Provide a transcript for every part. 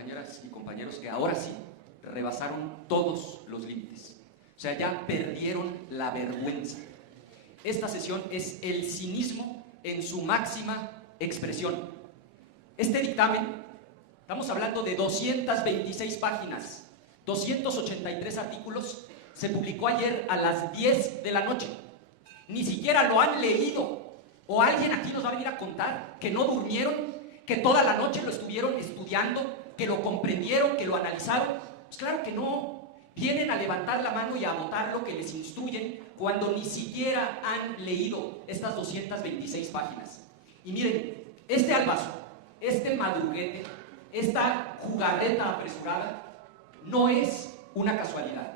compañeras y compañeros que ahora sí rebasaron todos los límites. O sea, ya perdieron la vergüenza. Esta sesión es el cinismo en su máxima expresión. Este dictamen, estamos hablando de 226 páginas, 283 artículos, se publicó ayer a las 10 de la noche. Ni siquiera lo han leído. O alguien aquí nos va a venir a contar que no durmieron, que toda la noche lo estuvieron estudiando, que lo comprendieron, que lo analizaron. Pues claro que no. Vienen a levantar la mano y a votar lo que les instruyen cuando ni siquiera han leído estas 226 páginas. Y miren, este albazo, este madruguete, esta jugarreta apresurada no es una casualidad.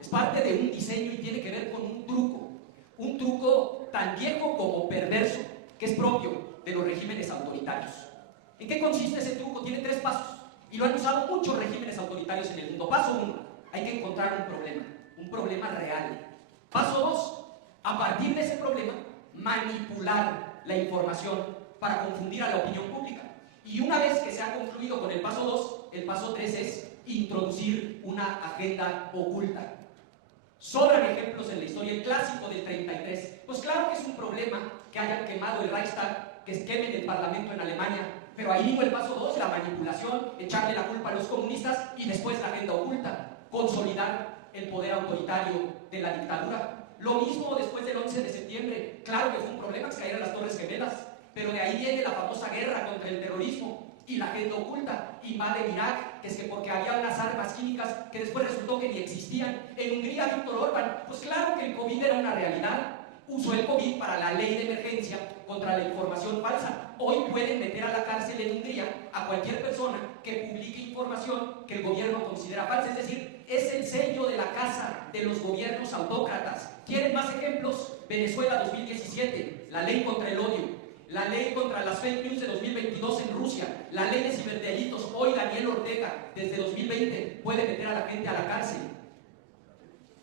Es parte de un diseño y tiene que ver con un truco tan viejo como perverso, que es propio de los regímenes autoritarios. ¿En qué consiste ese truco? Tiene 3 pasos y lo han usado muchos regímenes autoritarios en el mundo. Paso 1, hay que encontrar un problema real. Paso 2, a partir de ese problema, manipular la información para confundir a la opinión pública. Y una vez que se ha concluido con el paso 2, el paso 3 es introducir una agenda oculta. Sobran ejemplos en la historia. El clásico del 33, pues claro que es un problema que hayan quemado el Reichstag, que quemen el Parlamento en Alemania, pero ahí vino el paso 2, la manipulación, echarle la culpa a los comunistas y después la agenda oculta, consolidar el poder autoritario de la dictadura. Lo mismo después del 11 de septiembre, claro que fue un problema que se cayeran las Torres Gemelas, pero de ahí viene la famosa guerra contra el terrorismo y la agenda oculta. Invaden Irak, que es que porque había unas armas químicas que después resultó que ni existían. En Hungría, Víctor Orbán, pues claro que el COVID era una realidad. Usó el COVID para la ley de emergencia contra la información falsa. Hoy pueden meter a la cárcel en Hungría a cualquier persona que publique información que el gobierno considera falsa. Es decir, es el sello de la casa de los gobiernos autócratas. ¿Quieren más ejemplos? Venezuela 2017, la ley contra el odio. La ley contra las fake news de 2022 en Rusia, la ley de ciberdelitos. Hoy Daniel Ortega, desde 2020, puede meter a la gente a la cárcel.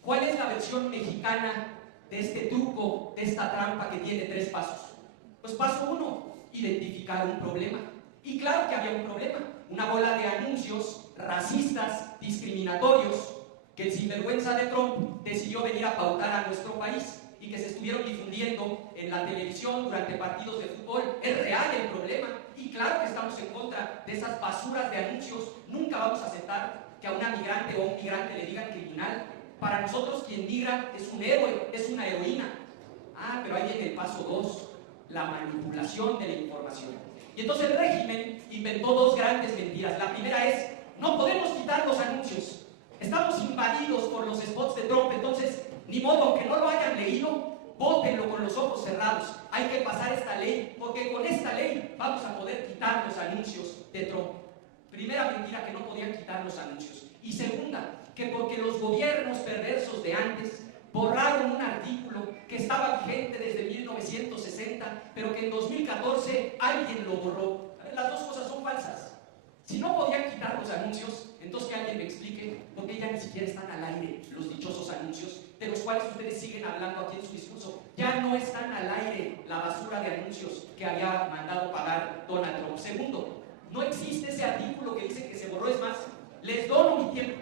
¿Cuál es la versión mexicana de este truco, de esta trampa que tiene 3 pasos? Pues paso 1, identificar un problema. Y claro que había un problema, una bola de anuncios racistas, discriminatorios, que el sinvergüenza de Trump decidió venir a pautar a nuestro país y que se estuvieron difundiendo en la televisión durante partidos de fútbol. Es real el problema y claro que estamos en contra de esas basuras de anuncios. Nunca vamos a aceptar que a una migrante o a un migrante le digan criminal. Para nosotros quien migra es un héroe, es una heroína. Pero ahí viene el paso 2, la manipulación de la información. Y entonces el régimen inventó 2 grandes mentiras. La primera es, no podemos quitar los anuncios. Estamos invadidos por los spots de Trump, entonces ni modo, aunque no lo hayan leído, vótenlo con los ojos cerrados. Hay que pasar esta ley, porque con esta ley vamos a poder quitar los anuncios de Trump. Primera mentira, que no podían quitar los anuncios. Y segunda, que porque los gobiernos perversos de antes borraron un artículo que estaba vigente desde 1960, pero que en 2014 alguien lo borró. Las 2 cosas son falsas. Si no podían quitar los anuncios, entonces que alguien me explique por qué ya ni siquiera están al aire los dichosos anuncios, de los cuales ustedes siguen hablando aquí en su discurso. Ya no están al aire la basura de anuncios que había mandado pagar Donald Trump. Segundo, no existe ese artículo que dice que se borró. Es más, les dono mi tiempo.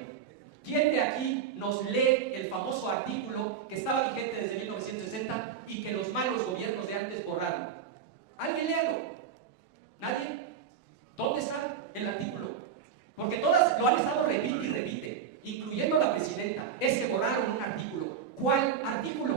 ¿Quién de aquí nos lee el famoso artículo que estaba vigente desde 1960 y que los malos gobiernos de antes borraron? ¿Alguien léalo? ¿Nadie? ¿Dónde está el artículo? Porque todas lo han estado repite y repite, incluyendo la presidenta. Es que borraron un artículo. ¿Cuál artículo?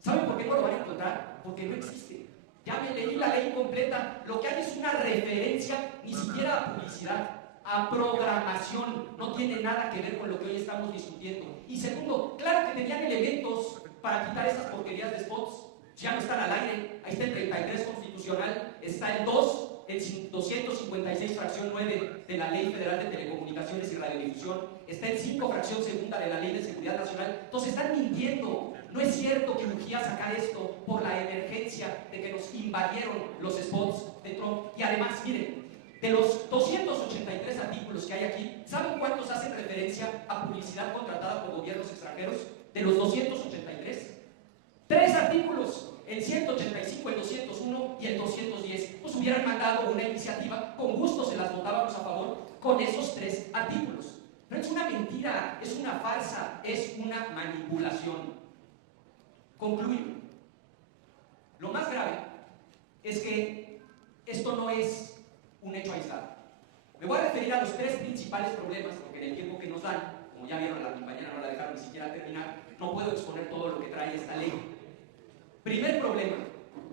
¿Saben por qué no lo van a encontrar? Porque no existe. Ya me leí la ley completa. Lo que hay es una referencia, ni siquiera a publicidad, a programación. No tiene nada que ver con lo que hoy estamos discutiendo. Y segundo, claro que tenían elementos para quitar esas porquerías de spots. Ya no están al aire. Ahí está el 33 constitucional, está el 2, el 256 fracción 9 de la Ley Federal de Telecomunicaciones y Radiodifusión, está el 5 fracción segunda de la Ley de Seguridad Nacional. Entonces están mintiendo. No es cierto que urgía sacar esto por la emergencia de que nos invadieron los spots de Trump. Y además, miren, de los 283 artículos que hay aquí, ¿saben cuántos hacen referencia a publicidad contratada por gobiernos extranjeros? De los 283, 3 artículos, el 185, el 201 y el 210. Pues hubieran mandado una iniciativa, con gusto se las votábamos a favor, con esos 3 artículos. Pero es una mentira, es una farsa, es una manipulación. Concluyo. Lo más grave es que esto no es un hecho aislado. Me voy a referir a los 3 principales problemas, porque en el tiempo que nos dan, como ya vieron, la compañera no la dejaron ni siquiera terminar, no puedo exponer todo lo que trae esta ley. Primer problema,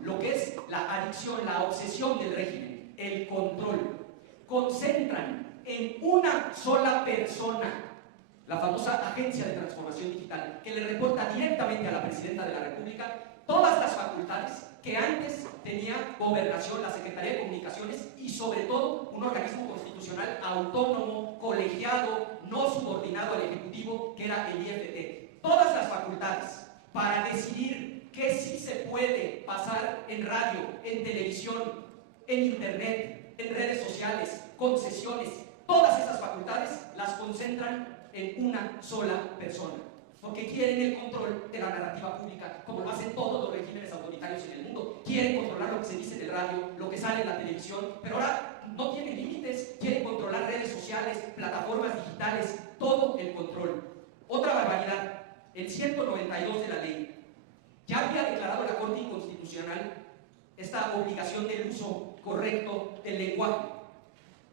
lo que es la adicción, la obsesión del régimen, el control. Concentran en una sola persona, la famosa Agencia de Transformación Digital, que le reporta directamente a la Presidenta de la República todas las facultades que antes tenía Gobernación, la Secretaría de Comunicaciones y sobre todo un organismo constitucional autónomo, colegiado, no subordinado al Ejecutivo, que era el IFT. Todas las facultades para decidir qué sí se puede pasar en radio, en televisión, en internet, en redes sociales, concesiones, todas esas facultades las concentran en una sola persona, porque quieren el control de la narrativa pública, como lo hacen todos los regímenes autoritarios en el mundo. Quieren controlar lo que se dice en el radio, lo que sale en la televisión, pero ahora no tienen límites, quieren controlar redes sociales, plataformas digitales, todo el control. Otra barbaridad, el 192 de la ley. Ya había declarado la Corte Inconstitucional esta obligación del uso correcto del lenguaje.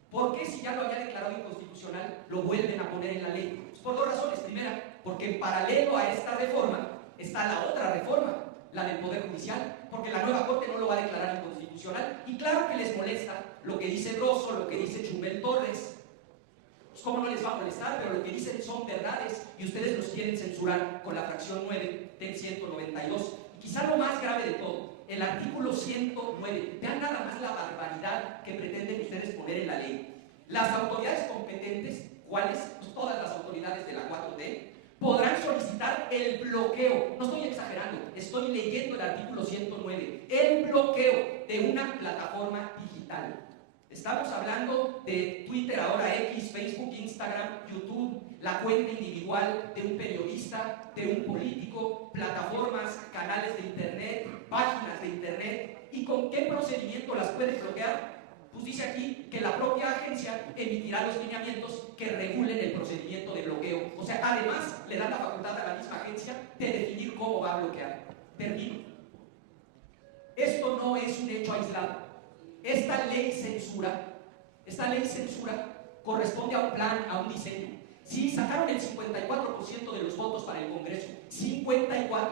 ¿Por qué, si ya lo había declarado inconstitucional, lo vuelven a poner en la ley? Pues por 2 razones. Primera, porque en paralelo a esta reforma está la otra reforma, la del Poder Judicial, porque la nueva Corte no lo va a declarar inconstitucional. Y claro que les molesta lo que dice Broso, lo que dice Chumel Torres. Pues cómo no les va a molestar, pero lo que dicen son verdades y ustedes los quieren censurar con la fracción 9 del 192. Y quizá lo más grave de todo, el artículo 109. Vean nada más la barbaridad que pretenden ustedes poner en la ley. Las autoridades competentes, ¿cuáles? Pues todas las autoridades de la 4T, podrán solicitar el bloqueo. No estoy exagerando, estoy leyendo el artículo 109. El bloqueo de una plataforma digital. Estamos hablando de Twitter, ahora X, Facebook, Instagram, YouTube, la cuenta individual de un periodista, de un político, plataformas, canales de internet, páginas de internet. ¿Y con qué procedimiento las puede bloquear? Pues dice aquí que la propia agencia emitirá los lineamientos que regulen el procedimiento de bloqueo. O sea, además le dan la facultad a la misma agencia de definir cómo va a bloquear. Termino. Esto no es un hecho aislado. Esta ley censura corresponde a un plan, a un diseño. Sí, sacaron el 54% de los votos para el Congreso, 54%,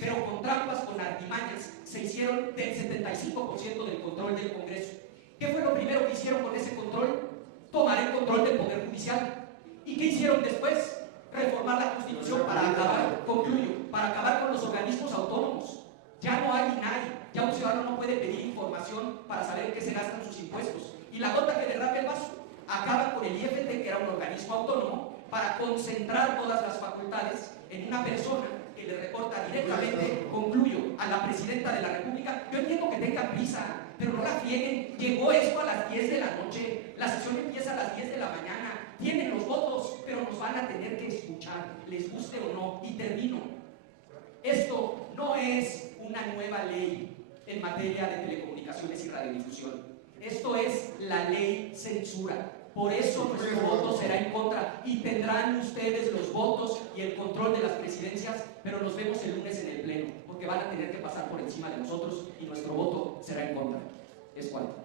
pero con trampas, con artimañas, se hicieron del 75% del control del Congreso. ¿Qué fue lo primero que hicieron con ese control? Tomar el control del Poder Judicial. ¿Y qué hicieron después? Reformar la Constitución para acabar, concluyo, para acabar con los organismos autónomos. Ya no hay INAI, ya un ciudadano no puede pedir información para saber en qué se gastan sus impuestos. Y la gota que derrama el vaso, acaban con el IFT, que era un organismo autónomo, para concentrar todas las facultades en una persona que le reporta directamente, concluyo, a la Presidenta de la República. Yo entiendo que tengan prisa, pero no la frieguen. Llegó esto a las 10 de la noche, la sesión empieza a las 10 de la mañana, tienen los votos, pero nos van a tener que escuchar, les guste o no, y termino. Esto no es una nueva ley en materia de telecomunicaciones y radiodifusión. Esto es la ley censura. Por eso nuestro voto será en contra y tendrán ustedes los votos y el control de las presidencias, pero nos vemos el lunes en el pleno, porque van a tener que pasar por encima de nosotros y nuestro voto será en contra. Es cuanto.